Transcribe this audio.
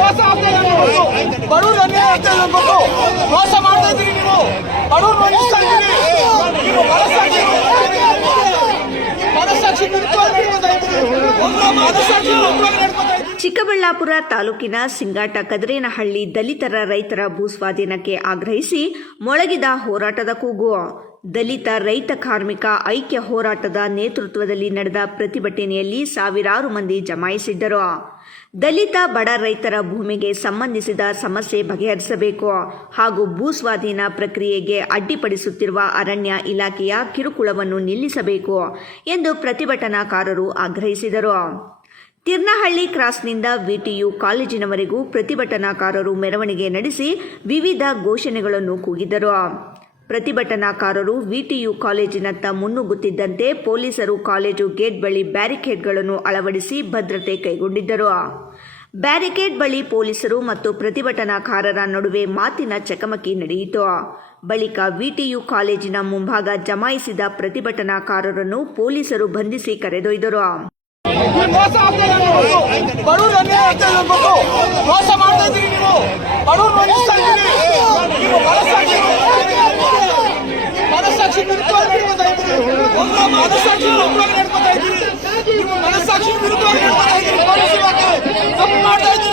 ಮೋಸ ಆಗ್ತಾ ಇದೆ, ಬಡವರು ಅನ್ಯಾಯ ಆಗ್ತಾ ಇದೆ ಅನ್ಬೇಕು. ಮೋಸ ಮಾಡ್ತಾ ಇದ್ದೀರಿ ನೀವು, ಬಡವರು ವಂಚಿಸ್ತಾ ಇದ್ದೀರಿ. ನೀವು ಮನಸ್ಸಾಕ್ಷಿ ವಿರುದ್ಧವಾಗಿ ನಡ್ಕೊತಾ ಇದ್ದೀರಿ. ಮನಸ್ಸಾಕ್ಷಿ ವಿರುದ್ಧವಾಗಿ ನಡ್ಕೊತಾ ಇದ್ದೀರಿ. ಚಿಕ್ಕಬಳ್ಳಾಪುರ ತಾಲೂಕಿನ ಸಿಂಗಾಟ ಕದರೇನಹಳ್ಳಿ ದಲಿತರ ರೈತರ ಭೂಸ್ವಾಧೀನಕ್ಕೆ ಆಗ್ರಹಿಸಿ ಮೊಳಗಿದ ಹೋರಾಟದ ಕೂಗು. ದಲಿತ ರೈತ ಕಾರ್ಮಿಕ ಐಕ್ಯ ಹೋರಾಟದ ನೇತೃತ್ವದಲ್ಲಿ ನಡೆದ ಪ್ರತಿಭಟನೆಯಲ್ಲಿ ಸಾವಿರಾರು ಮಂದಿ ಜಮಾಯಿಸಿದ್ದರು. ದಲಿತ ಬಡ ರೈತರ ಭೂಮಿಗೆ ಸಂಬಂಧಿಸಿದ ಸಮಸ್ಯೆ ಬಗೆಹರಿಸಬೇಕು ಹಾಗೂ ಭೂಸ್ವಾಧೀನ ಪ್ರಕ್ರಿಯೆಗೆ ಅಡ್ಡಿಪಡಿಸುತ್ತಿರುವ ಅರಣ್ಯ ಇಲಾಖೆಯ ಕಿರುಕುಳವನ್ನು ನಿಲ್ಲಿಸಬೇಕು ಎಂದು ಪ್ರತಿಭಟನಾಕಾರರು ಆಗ್ರಹಿಸಿದರು. ತಿರ್ನಹಳ್ಳಿ ಕ್ರಾಸ್ನಿಂದ ವಿಟಿಯು ಕಾಲೇಜಿನವರೆಗೂ ಪ್ರತಿಭಟನಾಕಾರರು ಮೆರವಣಿಗೆ ನಡೆಸಿ ವಿವಿಧ ಘೋಷಣೆಗಳನ್ನು ಕೂಗಿದರು. ಪ್ರತಿಭಟನಾಕಾರರು ವಿಟಿಯು ಕಾಲೇಜಿನತ್ತ ಮುನ್ನುಗ್ಗುತ್ತಿದ್ದಂತೆ ಪೊಲೀಸರು ಕಾಲೇಜು ಗೇಟ್ ಬಳಿ ಬ್ಯಾರಿಕೇಡ್ಗಳನ್ನು ಅಳವಡಿಸಿ ಭದ್ರತೆ ಕೈಗೊಂಡಿದ್ದರು. ಬ್ಯಾರಿಕೇಡ್ ಬಳಿ ಪೊಲೀಸರು ಮತ್ತು ಪ್ರತಿಭಟನಾಕಾರರ ನಡುವೆ ಮಾತಿನ ಚಕಮಕಿ ನಡೆಯಿತು. ಬಳಿಕ ವಿಟಿಯು ಕಾಲೇಜಿನ ಮುಂಭಾಗ ಜಮಾಯಿಸಿದ ಪ್ರತಿಭಟನಾಕಾರರನ್ನು ಪೊಲೀಸರು ಬಂಧಿಸಿ ಕರೆದೊಯ್ದರು. ಮೋಸ ಆಗ್ತಾ ಇದೆ, ಬಡವರು ಅನ್ಯಾಯ ಆಗ್ತಾ ಇದೆ ಅನ್ಬೇಕು. ಮೋಸ ಮಾಡ್ತಾ ಇದ್ದೀರಿ ನೀವು, ಬಡವರು ವಂಚಿಸ್ತಾ ಇದ್ದೀರಿ. ನೀವು ಮನಸ್ಸಾಕ್ಷಿ ವಿರುದ್ಧವಾಗಿ ನಡ್ಕೊತಾ ಇದ್ದೀರಿ. ಮನಸ್ಸಾಕ್ಷಿ ವಿರುದ್ಧವಾಗಿ ನಡ್ಕೊತಾ ಇದ್ದೀರಿ. ನೀವು ಮನಸ್ಸಾಕ್ಷಿ ವಿರುದ್ಧವಾಗಿ ನಡ್ಕೊತಾ ಇದ್ದೀರಿ.